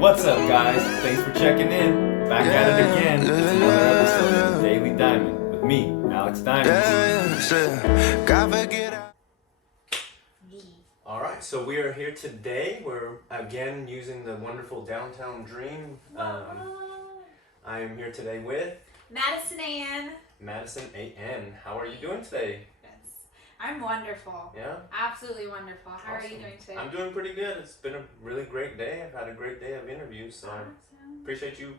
What's up, guys? Thanks for checking in. Back at it again. It's another episode of the Daily Diamond with me, Alex Diamond. Alright, so we are here today. We're again using the wonderful Downtown Dream. I am here today with Madison Ann. Madison Ann. How are you doing today? I'm wonderful. Yeah? Absolutely wonderful. How are you doing today? I'm doing pretty good. It's been a really great day. I've had a great day of interviews, so I appreciate you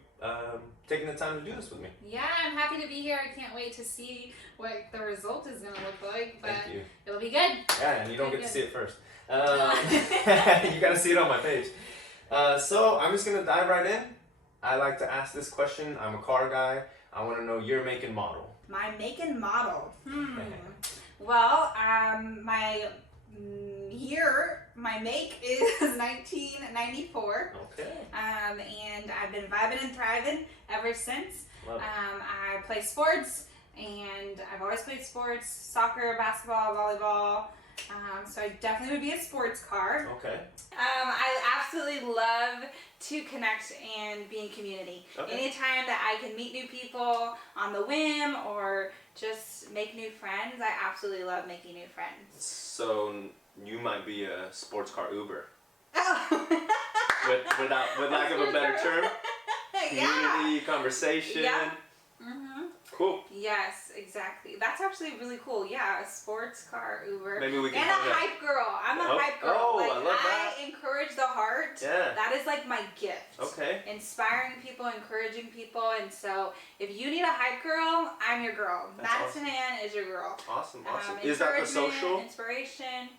taking the time to do this with me. Yeah, I'm happy to be here. I can't wait to see what the result is going to look like, but Thank you. It'll be good. Yeah, and you don't get to see it first. You got to see it on my page. So I'm just going to dive right in. I like to ask this question. I'm a car guy. I want to know your make and model. My make and model. Well, my make is 1994. Okay. And I've been vibing and thriving ever since. I play sports, and I've always played sports, soccer, basketball, volleyball. So I definitely would be a sports car. Okay. I absolutely love to connect and be in community. Okay. Anytime that I can meet new people on the whim or just make new friends, I absolutely love making new friends. So you might be a sports car Uber. Oh. with lack of a better term. Community, Yeah. conversation. Yeah. Mm-hmm. Cool. Yes, exactly. That's actually really cool. Yeah, a sports car Uber. Maybe we can And a hype girl. I'm a hype girl. Oh, like, I love that. I encourage the heart. Yeah. That is like my gift. Okay. Inspiring people, encouraging people, and so if you need a hype girl, I'm your girl. That's Madison Ann is your girl. Awesome. Is that the social? Inspiration.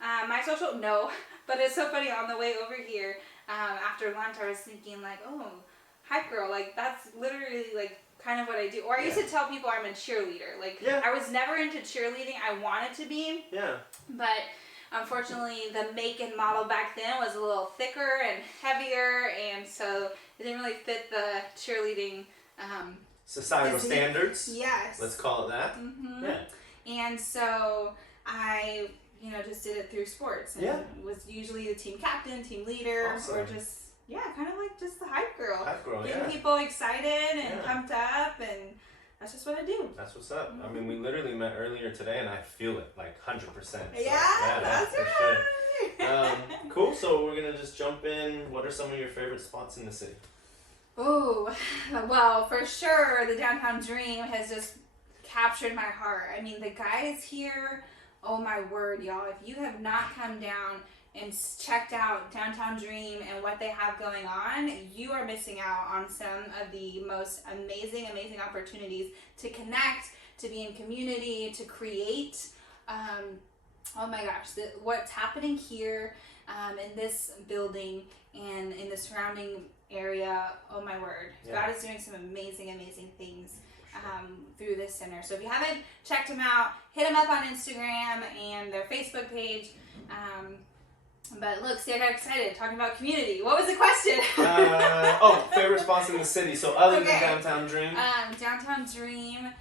My social, no. But it's so funny, on the way over here, after lunch, I was thinking like, oh, hype girl, like that's literally like kind of what I do. Or I used to tell people I'm a cheerleader. Like, I was never into cheerleading. I wanted to be. Yeah. But unfortunately, the make and model back then was a little thicker and heavier, and so it didn't really fit the cheerleading societal standards. Yes. Let's call it that. Mm-hmm. Yeah. And so I, just did it through sports. And was usually the team captain, team leader, or just kind of like just the hype girl. Hype girl, getting people excited and pumped up, and that's just what I do. That's what's up. I mean, we literally met earlier today, and I feel it like 100%. So, That's for right. sure. Cool. So we're gonna just jump in. What are some of your favorite spots in the city? Oh, well, for sure, the Downtown Dream has just captured my heart. I mean, the guys here, oh my word, y'all. If you have not come down and checked out Downtown Dream and what they have going on, you are missing out on some of the most amazing opportunities to connect, to be in community, to create. Oh my gosh, what's happening here in this building and in the surrounding area, oh my word. God is doing some amazing things through this center. So if you haven't checked them out, hit them up on Instagram and their Facebook page. But look, see, I got excited talking about community. What was the question? Favorite spots in the city. So other than Downtown Dream? Downtown Dream,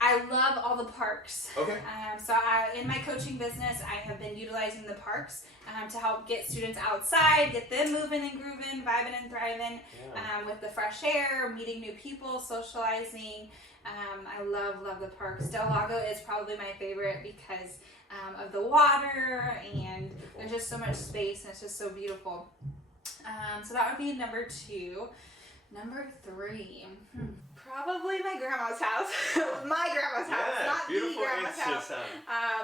I love all the parks. Okay. So in my coaching business, I have been utilizing the parks to help get students outside, get them moving and grooving, vibing and thriving with the fresh air, meeting new people, socializing. I love the parks. Del Lago is probably my favorite because of the water, and there's just so much space, and it's just so beautiful. So that would be number 2. Number 3, probably my grandma's house. My grandma's house, not the grandma's house.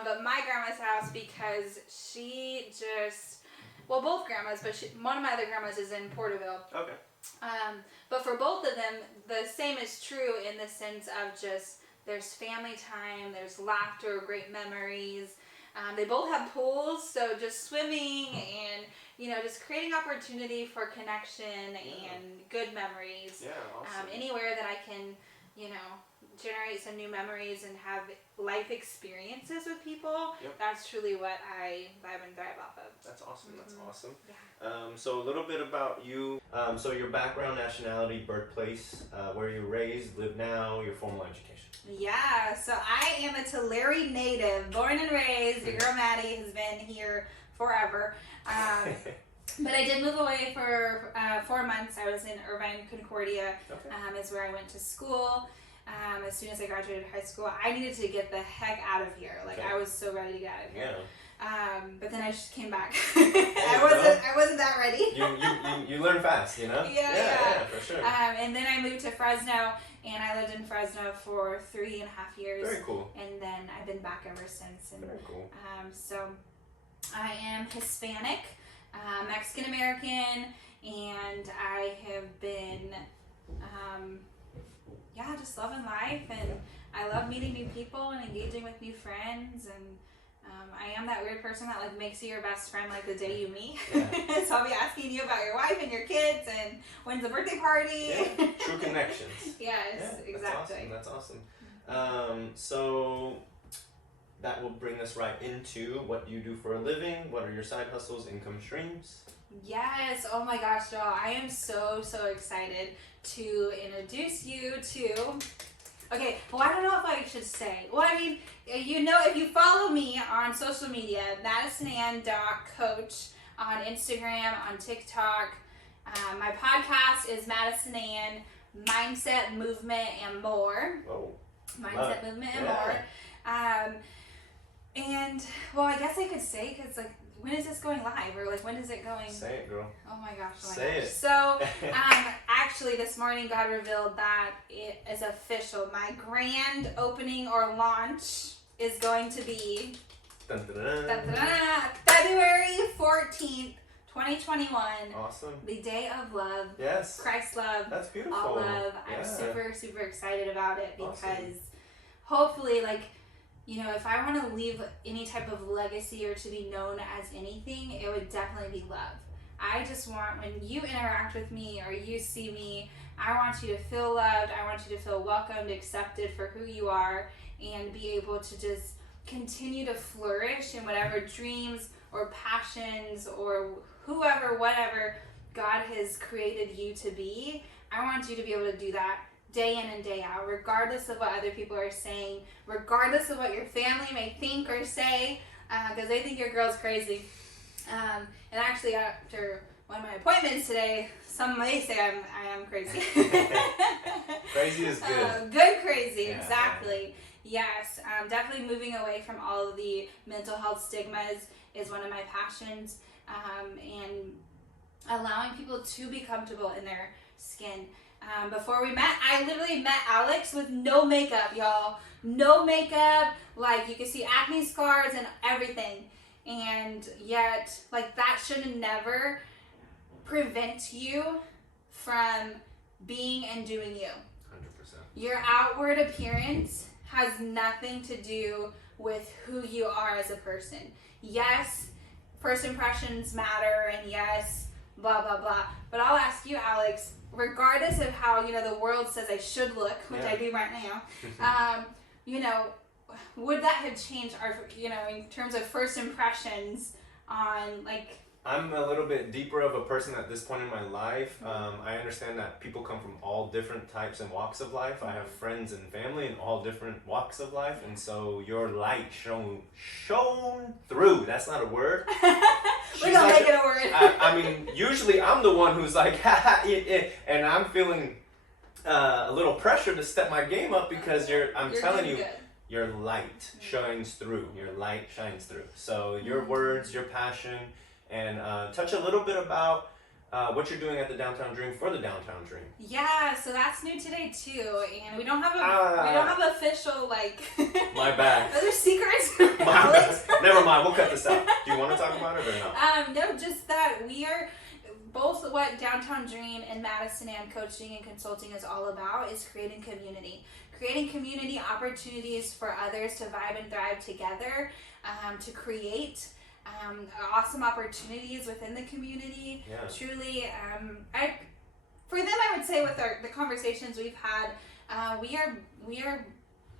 But my grandma's house, because she just, well, both grandmas, but one of my other grandmas is in Porterville. Okay. But for both of them, the same is true in the sense of just there's family time, there's laughter, great memories. They both have pools, so just swimming and, just creating opportunity for connection and good memories. Yeah, awesome. Anywhere that I can, generate some new memories and have life experiences with people, that's truly what I vibe and thrive off of. That's awesome. That's awesome. Yeah. So a little bit about you. So your background, nationality, birthplace, where you're raised, live now, your formal education. Yeah, so I am a Tulare native, born and raised. Your girl Maddie has been here forever. But I did move away for 4 months. I was in Irvine, Concordia, is where I went to school. As soon as I graduated high school, I needed to get the heck out of here. Like, I was so ready to get out of here. Yeah. But then I just came back. I wasn't that ready. You learn fast, you know? Yeah, for sure. And then I moved to Fresno, and I lived in Fresno for 3.5 years. Very cool. And then I've been back ever since. And, very cool. So I am Hispanic, Mexican American, and I have been, just loving life, and I love meeting new people and engaging with new friends, and I am that weird person that like makes you your best friend like the day you meet. Yeah. So I'll be asking you about your wife and your kids and when's the birthday party. Yeah. True connections. Yes, exactly. That's awesome. So that will bring us right into what you do for a living. What are your side hustles, income streams? Yes. Oh my gosh, y'all. I am so excited to introduce you to... Okay, well, I don't know if I should say. Well, I mean, you know, if you follow me on social media, MadisonAnn.coach on Instagram, on TikTok. My podcast is Madison Ann, Mindset, Movement, and More. Whoa. Mindset, Movement, and More. And, well, I guess I could say, because, like, when is this going live? Or, like, when is it going? Say it, girl. Oh, my gosh. Say it. So, actually, this morning, God revealed that it is official. My grand opening or launch is going to be February 14th, 2021. Awesome. The Day of Love. Yes. Christ's love. That's beautiful. All love. I'm super excited about it because hopefully, like, you know, if I want to leave any type of legacy or to be known as anything, it would definitely be love. I just want, when you interact with me or you see me, I want you to feel loved. I want you to feel welcomed, accepted for who you are, and be able to just continue to flourish in whatever dreams or passions or whatever God has created you to be. I want you to be able to do that day in and day out, regardless of what other people are saying, regardless of what your family may think or say, because they think your girl's crazy. And actually, after one of my appointments today, some may say I am crazy. Crazy is good. Good crazy, exactly. Yes, definitely moving away from all of the mental health stigmas is one of my passions, and allowing people to be comfortable in their skin. Before we met, I literally met Alex with no makeup, y'all. No makeup, like you can see acne scars and everything. And yet, like, that should never prevent you from being and doing you. 100%. Your outward appearance has nothing to do with who you are as a person. Yes, first impressions matter, and yes, blah, blah, blah. But I'll ask you, Alex, regardless of how, you know, the world says I should look, which I do right now, you know, would that have changed our, you know, in terms of first impressions on, like... I'm a little bit deeper of a person at this point in my life. I understand that people come from all different types and walks of life. I have friends and family in all different walks of life, and so your light shone through. That's not a word. We're gonna make it a word. I mean, usually I'm the one who's like, and I'm feeling a little pressure to step my game up because I'm telling you, your light shines through. Your light shines through. So your words, your passion, and touch a little bit about what you're doing at the Downtown Dream for the Downtown Dream. Yeah, so that's new today too, and we don't have official, like. My bad. Are there secrets? My bad. Never mind. We'll cut this out. Do you want to talk about it or not? No, just that we are. Both what Downtown Dream and Madison Ann Coaching and Consulting is all about is creating community. Creating community opportunities for others to vibe and thrive together, to create awesome opportunities within the community. Yeah. Truly, for them, I would say with the conversations we've had, we are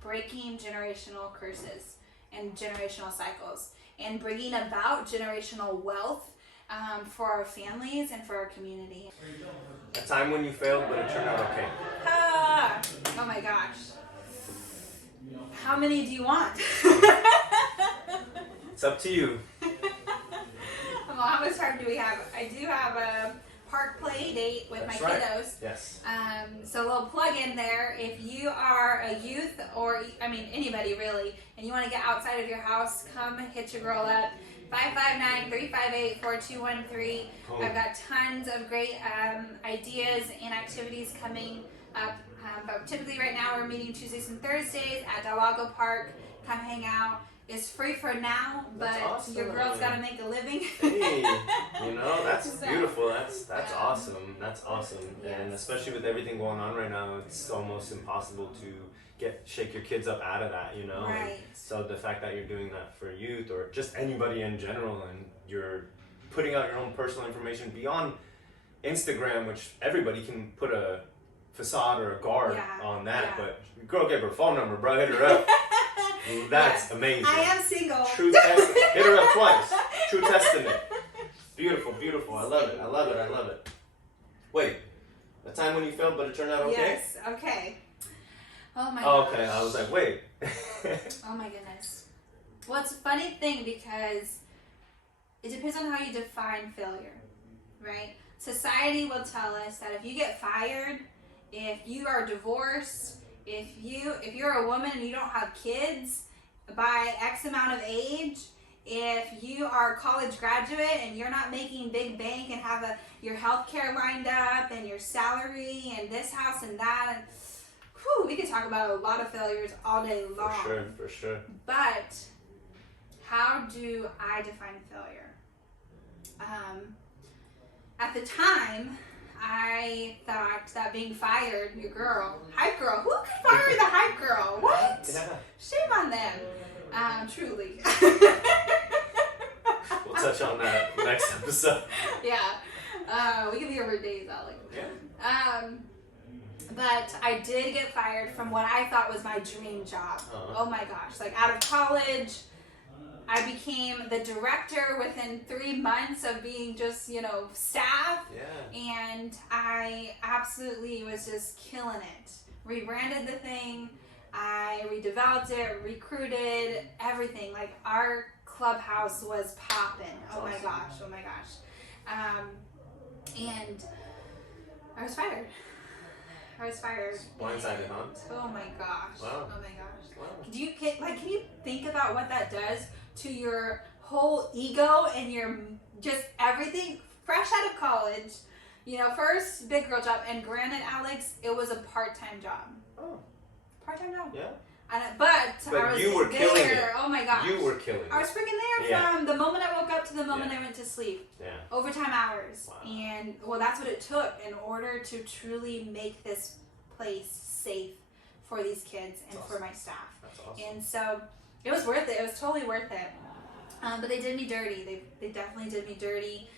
breaking generational curses and generational cycles and bringing about generational wealth for our families and for our community. A time when you failed, but it turned out okay. Oh my gosh. How many do you want? It's up to you. Well, how much time do we have? I do have a park play date with my kiddos. Yes. So a little plug in there. If you are a youth or, I mean, anybody really, and you want to get outside of your house, come hit your girl up. 559-358-4213. Cool. I've got tons of great ideas and activities coming up. But typically right now we're meeting Tuesdays and Thursdays at Del Lago Park. Come hang out. It's free for now, but awesome. your girl's got to make a living. Hey, you know, that's So, beautiful. That's awesome. That's awesome. Yes. And especially with everything going on right now, it's almost impossible to shake your kids up out of that, you know? Right. And so the fact that you're doing that for youth or just anybody in general, and you're putting out your own personal information beyond Instagram, which everybody can put a facade or a guard on that, but girl gave her phone number, bro, hit her up. That's amazing. I am single. True testament. Hit her up twice. True testament. Beautiful, beautiful. I love it. I love it. I love it. Wait, a time when you failed but it turned out okay? Yes. Okay. Oh my gosh. Okay, I was like, wait. Oh my goodness. Well, it's a funny thing because it depends on how you define failure, right? Society will tell us that if you get fired, if you are divorced, if you're a woman and you don't have kids by X amount of age, if you are a college graduate and you're not making big bank and have your health care lined up and your salary and this house and that, and we could talk about a lot of failures all day long. For sure. But how do I define failure? At the time, I thought that being fired, your girl, hype girl, who could fire the hype girl? What? Yeah. Shame on them. Truly. We'll touch on that next episode. Yeah. We can be over days, Alec. Yeah. But I did get fired from what I thought was my dream job. Oh my gosh. Like out of college, I became the director within 3 months of being just, staff. Yeah. And I absolutely was just killing it. Rebranded the thing. I redeveloped it, recruited, everything. Like our clubhouse was popping. Oh my gosh. And I was fired. Blindsided, huh? Oh my gosh. Wow. Oh my gosh. Wow. Can you think about what that does to your whole ego and your just everything? Fresh out of college, first big girl job, and granted, Alex, it was a part-time job. Oh. Part-time job. Yeah. But I was you were there. killing it. Oh my gosh. You were killing it. I was freaking there from the moment I woke up to the moment I went to sleep. Yeah. Overtime hours. Wow. And that's what it took in order to truly make this place safe for these kids and for my staff. That's awesome. And so it was worth it. It was totally worth it. But they did me dirty. They definitely did me dirty.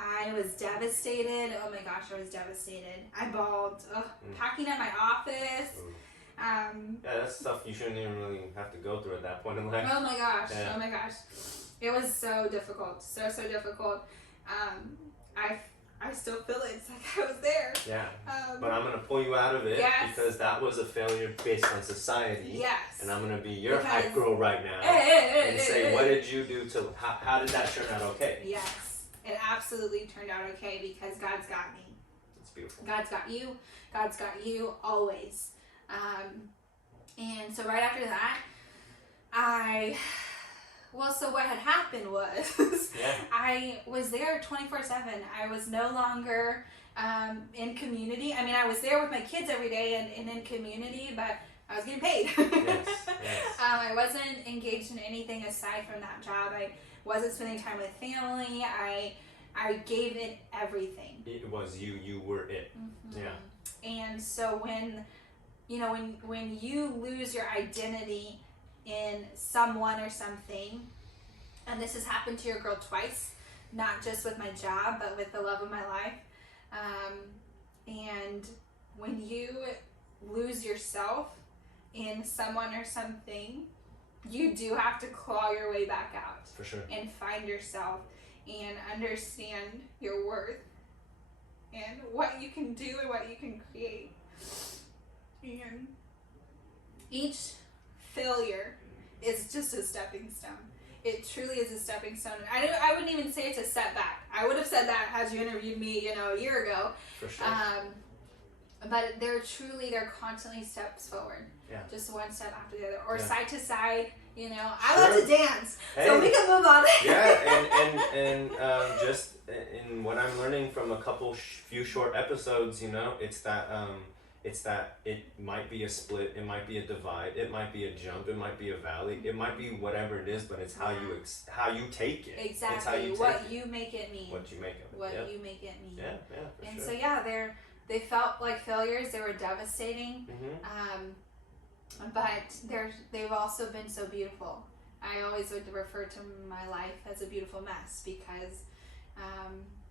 I was devastated. Oh my gosh, I was devastated. I bawled. Packing up my office. Yeah, that's stuff you shouldn't even really have to go through at that point in life. Oh my gosh. Yeah. Oh my gosh. It was so difficult. So difficult. I still feel it. It's like I was there. Yeah. But I'm going to pull you out of it because that was a failure based on society. Yes. And I'm going to be your hype girl right now and say, what did you do to, how did that turn out okay? Yes. It absolutely turned out okay because God's got me. It's beautiful. God's got you. God's got you always. And so right after that, so what had happened was I was there 24/7. I was no longer in community. I mean, I was there with my kids every day and in community, but I was getting paid. Yes. I wasn't engaged in anything aside from that job. I wasn't spending time with family. I gave it everything. It was you. You were it. Mm-hmm. Yeah. And so when you lose your identity in someone or something, and this has happened to your girl twice, not just with my job, but with the love of my life, and when you lose yourself in someone or something, you do have to claw your way back out. For sure. And find yourself and understand your worth and what you can do and what you can create. And each failure is just a stepping stone. it truly is a stepping stone. I wouldn't even say it's a setback. I would have said that had you interviewed me, a year ago. For sure. But they're constantly steps forward. Yeah. Just one step after the other, or Yeah. side to side. I Sure. love to dance, Hey. so we can move on. Yeah, and just in what I'm learning from a few short episodes, it's that it might be a split, it might be a divide, it might be a jump, it might be a valley, it might be whatever it is, but it's how you take it. Exactly. It's how you what take you make it mean. What you make of it. What Yep. you make it mean. Yeah, for And sure. so they felt like failures. They were devastating. Mm-hmm. But they've also been so beautiful. I always would refer to my life as a beautiful mess because,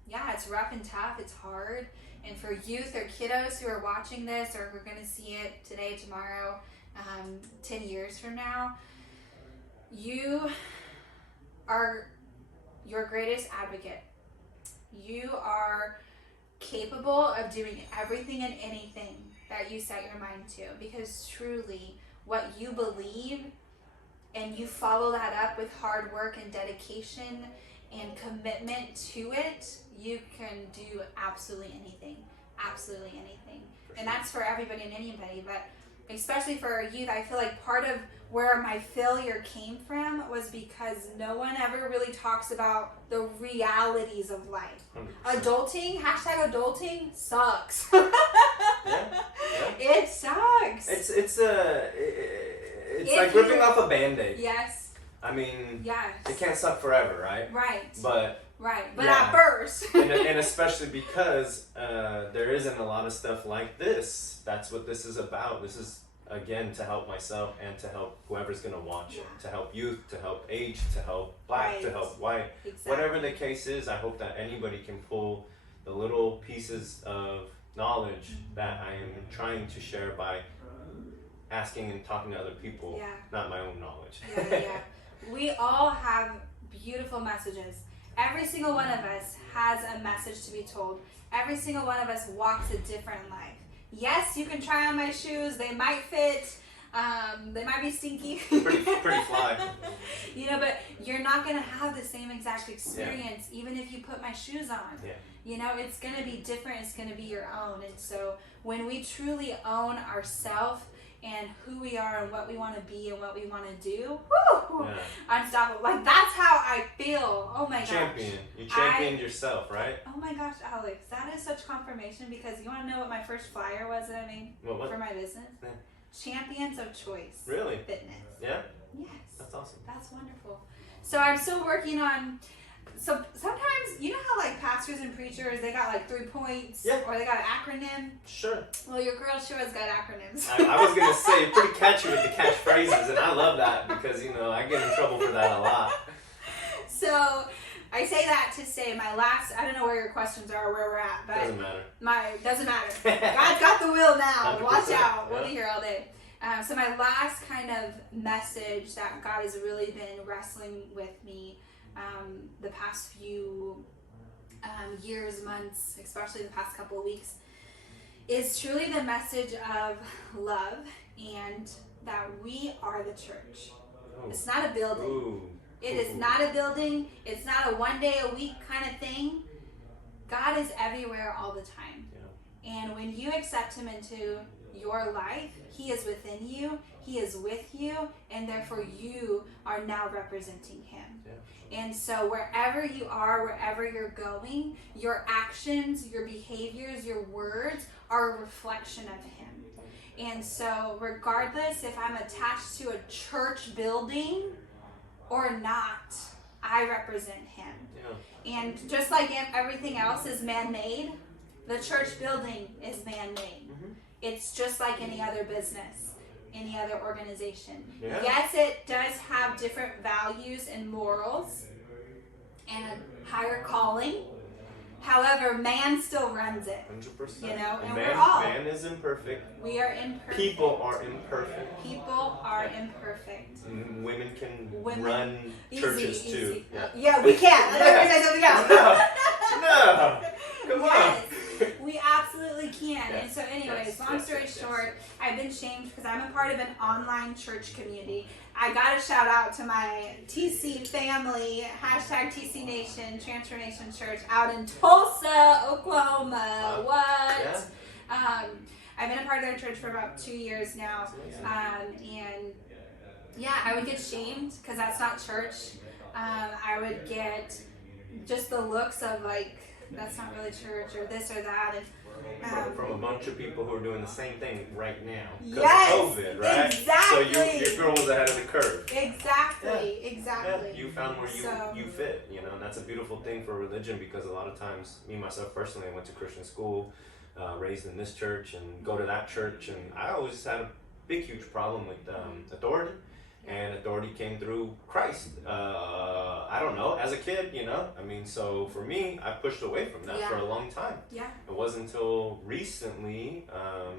it's rough and tough. It's hard. And for youth or kiddos who are watching this or who are going to see it today, tomorrow, 10 years from now, you are your greatest advocate. You are capable of doing everything and anything that you set your mind to, because truly what you believe and you follow that up with hard work and dedication and commitment to it, you can do absolutely anything. And that's for everybody and anybody, but especially for our youth. I feel like part of where my failure came from was because no one ever really talks about the realities of life. 100%. Adulting sucks. Yeah. It sucks. It's like ripping off a Band-Aid. Yes. I mean, Yes. it can't suck forever, right? Right. But at first. and especially because there isn't a lot of stuff like this. That's what this is about. This is, again, to help myself and to help whoever's going to watch it. To help youth, to help age, to help black, to help white. Exactly. Whatever the case is, I hope that anybody can pull the little pieces of knowledge that I am trying to share by asking and talking to other people, not my own knowledge. Yeah. We all have beautiful messages. Every single one of us has a message to be told. Every single one of us walks a different life. Yes, you can try on my shoes. They might fit. They might be stinky. pretty fly. But you're not going to have the same exact experience even if you put my shoes on. Yeah. It's going to be different. It's going to be your own. And so when we truly own ourselves and who we are and what we want to be and what we want to do, unstoppable. Like, that's how I feel. Oh my gosh. You championed yourself, right? Oh my gosh, Alex, that is such confirmation, because you want to know what my first flyer was that I made for my business? Yeah. Champions of Choice. Really? Fitness. Yeah? Yes. That's awesome. That's wonderful. So I'm still working on. So sometimes, how like pastors and preachers, they got like 3 points, or they got an acronym. Sure. Well, your girl sure has got acronyms. I was gonna say, you're pretty catchy with the catchphrases, and I love that because I get in trouble for that a lot. So I say that to say my last. I don't know where your questions are, or where we're at, but doesn't matter. God's got the wheel now. 100%. Watch out. We'll be here all day. So my last kind of message that God has really been wrestling with me the past few years, months, especially the past couple of weeks, is truly the message of love and that we are the church. Oh. It's not a building. Ooh. It is not a building. It's not a one day a week kind of thing. God is everywhere all the time. Yeah. And when you accept Him into your life, He is within you, He is with you, and therefore you are now representing Him. Yeah. And so wherever you are, wherever you're going, your actions, your behaviors, your words are a reflection of Him. And so regardless if I'm attached to a church building or not, I represent Him. Yeah. And just like everything else is man-made, the church building is man-made. Mm-hmm. It's just like any other business, any other organization. Yeah. Yes, it does have different values and morals and a higher calling. However, man still runs it. 100%. And man is imperfect. We are imperfect. People are imperfect. People are imperfect. Women can run churches too. Easy. Yeah. We can. I thought you were going to say something else. No. Come on. We absolutely can. Yes. And so anyways, long story short, I've been shamed because I'm a part of an online church community. I got a shout out to my TC family, hashtag TC Nation, Transformation Church out in Tulsa, Oklahoma. What? Yeah. I've been a part of their church for about 2 years now. And yeah, I would get shamed because that's not church. I would get just the looks of like, that's not really church or this or that. And from a bunch of people who are doing the same thing right now because of COVID, right? Exactly. So your girl was ahead of the curve. Exactly. Yeah. Exactly. Yeah. You found where you fit, you know, and that's a beautiful thing for religion because a lot of times, me myself personally, I went to Christian school, raised in this church and go to that church, and I always had a big, huge problem with authority. And authority came through Christ. I don't know, as a kid, you know. I mean, so for me, I pushed away from that for a long time. Yeah. It wasn't until recently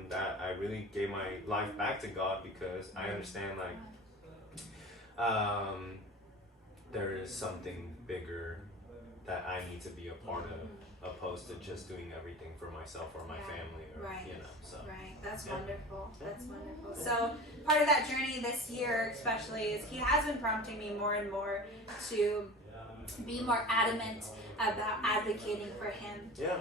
that I really gave my life back to God because I understand, like, there is something bigger that I need to be a part of, opposed to just doing everything for myself or my family, or you know. So. Right. That's wonderful. That's wonderful. So part of that journey this year, especially, is he has been prompting me more and more to be more adamant about advocating for him. Yeah.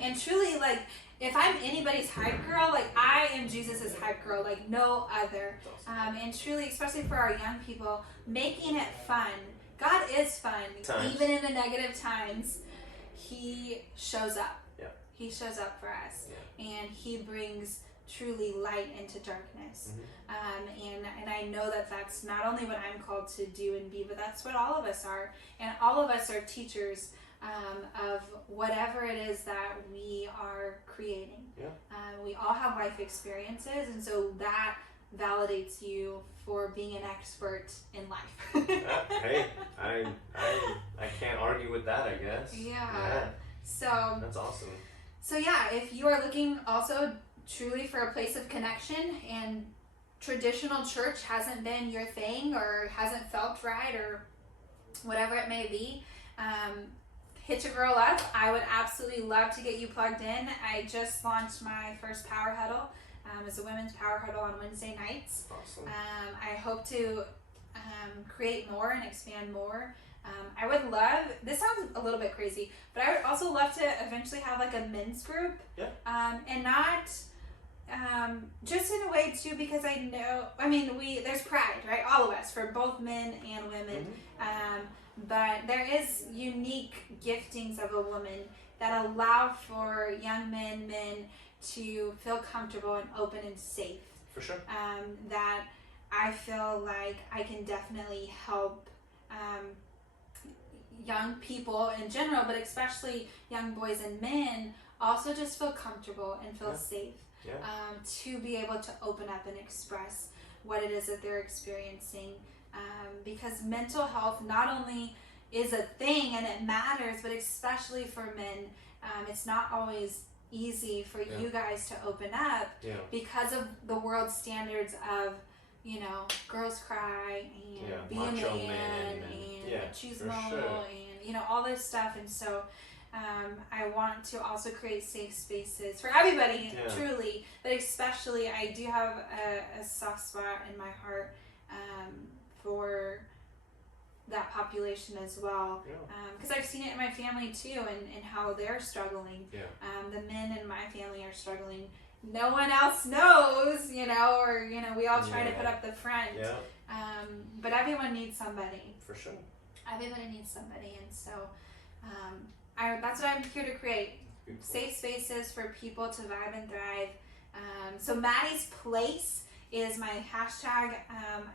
And truly, like, if I'm anybody's hype girl, like, I am Jesus's hype girl, like no other. And truly, especially for our young people, making it fun. God is fun, even in the negative times. He shows up. Yeah. He shows up for us, and he brings truly light into darkness. And I know that that's not only what I'm called to do and be, but that's what all of us are. And all of us are teachers of whatever it is that we are creating. Yeah. We all have life experiences, and so that validates you for being an expert in life. Hey, I can't argue with that, I guess. Yeah. So that's awesome. So yeah, if you are looking also truly for a place of connection and traditional church hasn't been your thing or hasn't felt right or whatever it may be, hit your girl up. I would absolutely love to get you plugged in. I just launched my first Power Huddle. It's a women's Power Huddle on Wednesday nights. Awesome. I hope to create more and expand more. I would love, this sounds a little bit crazy, but I would also love to eventually have like a men's group. Yeah. And not just in a way too, because I know, I mean, there's pride, right? All of us, for both men and women. But there is unique giftings of a woman that allow for young men to feel comfortable and open and safe. For sure. That I feel like I can definitely help young people in general, but especially young boys and men, also just feel comfortable and feel safe. Yeah. To be able to open up and express what it is that they're experiencing. Because mental health not only is a thing and it matters, but especially for men, it's not always easy for you guys to open up because of the world standards of, you know, girls cry and be a man and machismo and, you know, all this stuff. And so I want to also create safe spaces for everybody, truly, but especially I do have a soft spot in my heart for that population as well, because I've seen it in my family too, and how they're struggling. The men in my family are struggling. No one else knows, you know, or, you know, we all try to put up the front. But everyone needs somebody. For sure. Everybody needs somebody, and so that's what I'm here to create. Beautiful. Safe spaces for people to vibe and thrive. So Maddie's Place is my hashtag.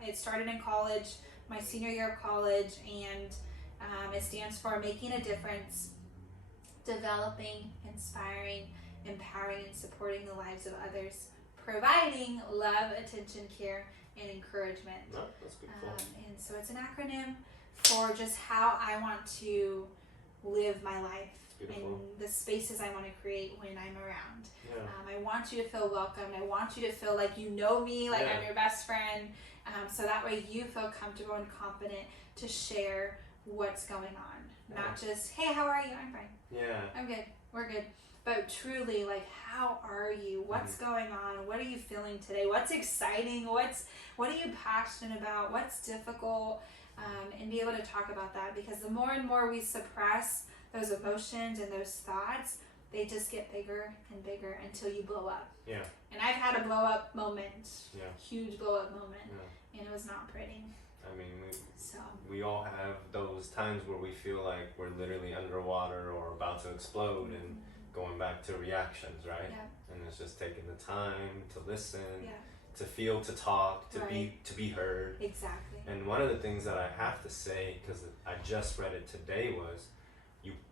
It started in college, my senior year of college, and it stands for making a difference, developing, inspiring, empowering, and supporting the lives of others, providing love, attention, care, and encouragement. Oh, that's beautiful. And so it's an acronym for just how I want to live my life and the spaces I want to create when I'm around. I want you to feel welcomed. I want you to feel like you know me, like I'm your best friend. So that way you feel comfortable and confident to share what's going on. Not just, hey, how are you? I'm fine. Yeah. I'm good. We're good. But truly, like, how are you? What's going on? What are you feeling today? What's exciting? What are you passionate about? What's difficult? And be able to talk about that, because the more and more we suppress those emotions and those thoughts, they just get bigger and bigger until you blow up. Yeah. And I've had a blow up moment. Yeah. Huge blow up moment. Yeah. And it was not pretty. I mean, we all have those times where we feel like we're literally underwater or about to explode and going back to reactions, right? Yeah. And it's just taking the time to listen, Yeah. to feel, to talk, to Right. be heard. Exactly. And one of the things that I have to say, because I just read it today, was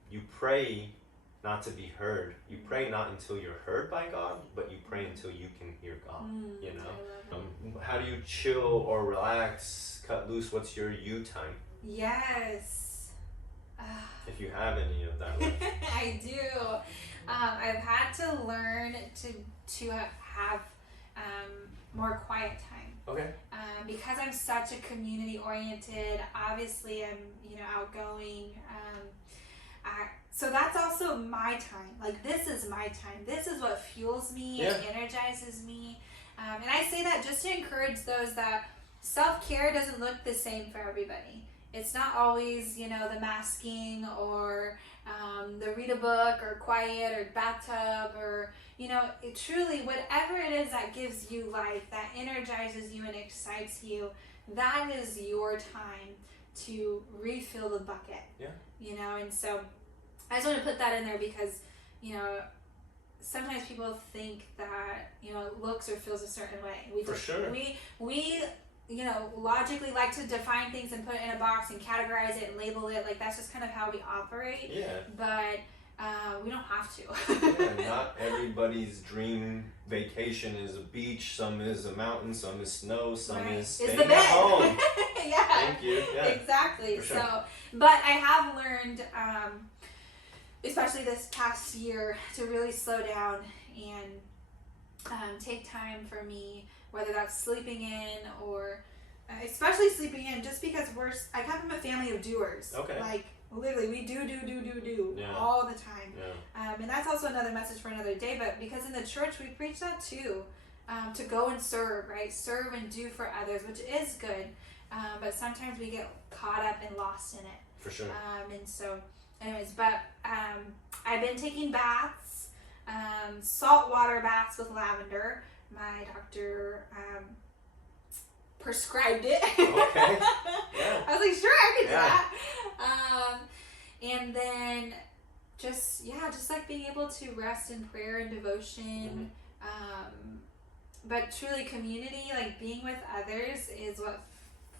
you pray not to be heard. You pray not until you're heard by God, but you pray until you can hear God. You know, how do you chill or relax, cut loose? What's your you time? Yes. If you have any of that. I do. I've had to learn to have more quiet time. Okay. Because I'm such a community oriented, obviously I'm outgoing. So that's also my time. Like, this is my time. This is what fuels me and energizes me. And I say that just to encourage those that self-care doesn't look the same for everybody. It's not always, the masking or the read a book or quiet or bathtub or, it truly, whatever it is that gives you life, that energizes you and excites you, that is your time to refill the bucket. Yeah. And so I just want to put that in there because, sometimes people think that, looks or feels a certain way. For sure. We logically like to define things and put it in a box and categorize it and label it. Like, that's just kind of how we operate. Yeah. But we don't have to. Yeah, not everybody's dream vacation is a beach. Some is a mountain. Some is snow. Some is staying the bed. at home. Yeah. Thank you. Yeah. Exactly. For sure. So, but I have learned, especially this past year, to really slow down and take time for me, whether that's sleeping in or especially sleeping in, just because I come from a family of doers. Okay. Like, literally, we do all the time. Yeah. And that's also another message for another day, but because in the church we preach that too, to go and serve, right? Serve and do for others, which is good, but sometimes we get caught up and lost in it. For sure. And so, anyways, but I've been taking baths, saltwater baths with lavender. My doctor prescribed it. Okay. Yeah. I was like, sure, I could do that. And then just like being able to rest in prayer and devotion. But truly, community, like being with others, is what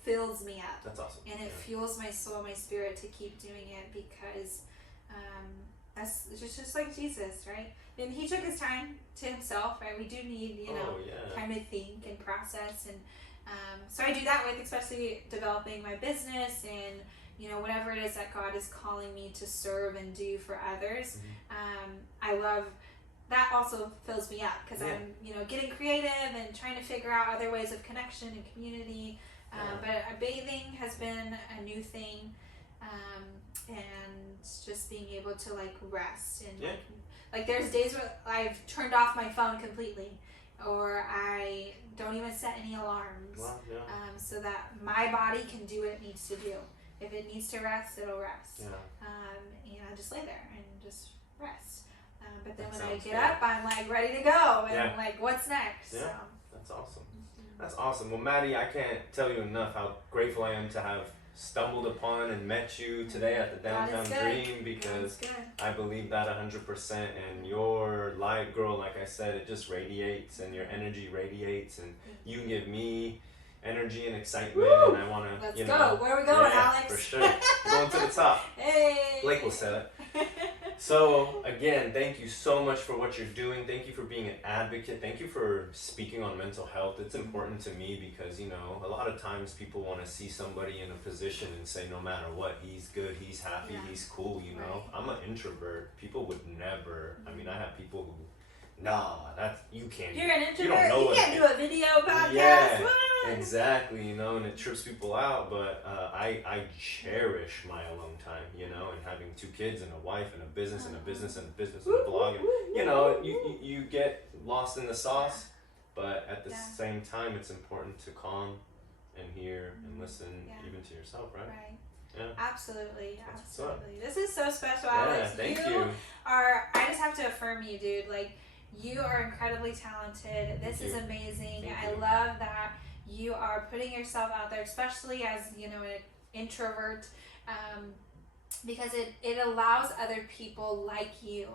fills me up. That's awesome. And it fuels my soul, my spirit to keep doing it, because that's just like Jesus, right? And he took his time to himself, right? We do need, time to think and process. And so I do that with especially developing my business and, whatever it is that God is calling me to serve and do for others. I love that. Also fills me up because I'm, getting creative and trying to figure out other ways of connection and community. But bathing has been a new thing, and just being able to rest and like there's days where I've turned off my phone completely, or I don't even set any alarms. Wow, so that my body can do what it needs to do. If it needs to rest, it'll rest. And I just lay there and just rest. But then when I get up, I'm ready to go and what's next? Yeah. So. That's awesome. That's awesome. Well, Maddie, I can't tell you enough how grateful I am to have stumbled upon and met you today at the Downtown Dream, because I believe that 100%. And your light, girl, like I said, it just radiates, and your energy radiates, and you give me energy and excitement. Woo! And I want to, Let's go. Where are we going, Alex? For sure. We're going to the top. Hey. Blake will say it. So, again, thank you so much for what you're doing. Thank you for being an advocate. Thank you for speaking on mental health. It's important to me because, a lot of times people want to see somebody in a position and say, no matter what, he's good, he's happy, he's cool, Right. I'm an introvert. People would never, I have people who, you can't. You're an introvert? You don't know you can't do a video podcast? Yeah. Exactly, you know, and it trips people out, but I cherish my alone time, you know, and having 2 kids and a wife and a business and a business and a business and a blog, and you know, you get lost in the sauce, but at the same time, it's important to calm and hear and listen, even to yourself, right? Right. Yeah. Absolutely. This is so special, Alex. Thank you. I just have to affirm you, dude. Like, you are incredibly talented. This is amazing. I love that you are putting yourself out there, especially as, you know, an introvert, because it allows other people like you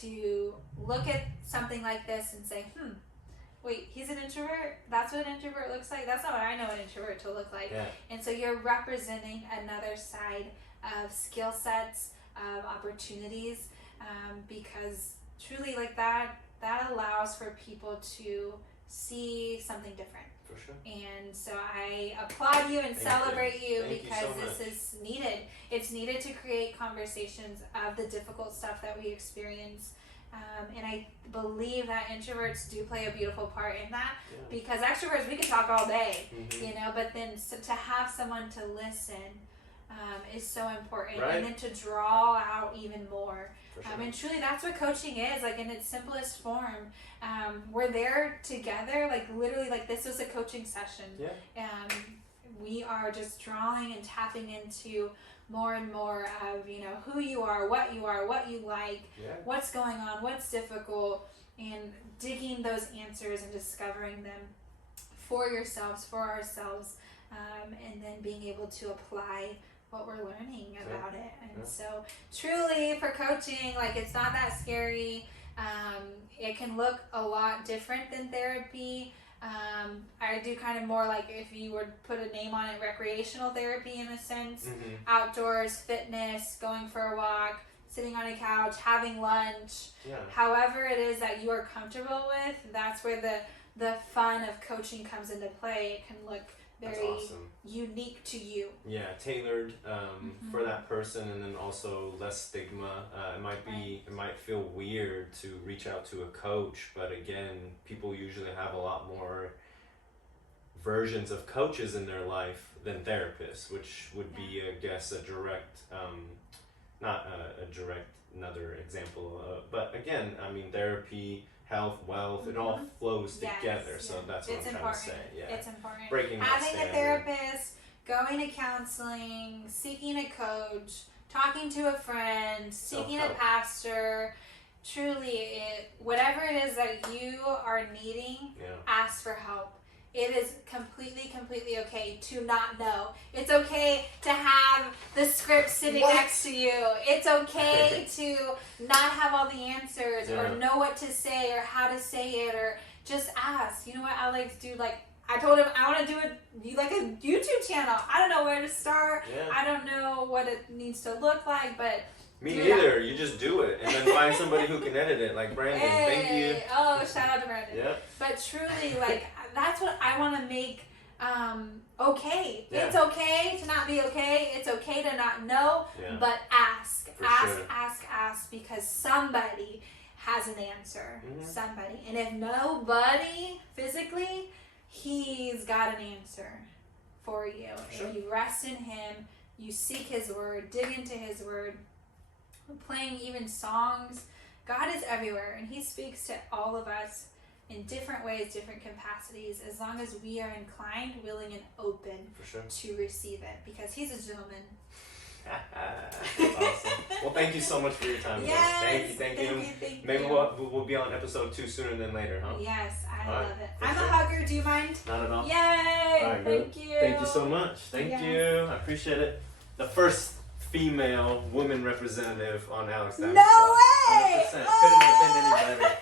to look at something like this and say, wait, he's an introvert? That's what an introvert looks like? That's not what I know an introvert to look like. Yeah. And so you're representing another side of skill sets, of opportunities, because truly like that allows for people to see something different. For sure. And so I applaud you and celebrate you Thank because you so much. this is needed. It's needed to create conversations of the difficult stuff that we experience. And I believe that introverts do play a beautiful part in that, because extroverts, we can talk all day, you know, but then to have someone to listen is so important, and then to draw out even more. Sure. And truly, that's what coaching is, like in its simplest form. We're there together, like literally, like this was a coaching session. We are just drawing and tapping into more and more of, you know, who you are, what you like, what's going on, what's difficult, and digging those answers and discovering them for yourselves, for ourselves, and then being able to apply what we're learning about it. And so truly for coaching, like it's not that scary. It can look a lot different than therapy. I do kind of more like, if you would put a name on it, recreational therapy in a sense. Outdoors, fitness, going for a walk, sitting on a couch, having lunch. However it is that you are comfortable with, that's where the fun of coaching comes into play. It can look very unique to you. Yeah, tailored for that person, and then also less stigma. It might feel weird to reach out to a coach, but again, people usually have a lot more versions of coaches in their life than therapists, which would be, I guess, a direct, another example. But again, I mean, therapy, health, wealth, it all flows together. So that's what I'm trying to say. It's important. Breaking having a therapist, going to counseling, seeking a coach, talking to a friend, seeking a pastor. Truly, whatever it is that you are needing, ask for help. It is completely okay to not know. It's okay to have the script sitting next to you. It's okay to not have all the answers or know what to say or how to say it, or just ask. You know what, Alex, dude, like I told him I want to do a YouTube channel. I don't know where to start. I don't know what it needs to look like, but me neither. You just do it and then find somebody who can edit it, like Brandon. Thank you. Oh, shout out to Brandon. But truly, like that's what I want to make okay. It's okay to not be okay. It's okay to not know, but ask, because somebody has an answer. Somebody. And if nobody physically, he's got an answer for you. If you rest in him, you seek his word, dig into his word, playing even songs. God is everywhere, and he speaks to all of us in different ways, different capacities, as long as we are inclined, willing, and open to receive it, because he's a gentleman. That's awesome. Well, thank you so much for your time. Thank you. Maybe we'll be on episode 2 sooner than later, huh? Yes, I love it. I'm a hugger. Do you mind? Not at all. Yay! All right, thank you. Thank you so much. Thank you. I appreciate it. The first female woman representative on Alex Diamond's No way! 100%. Couldn't have been any better.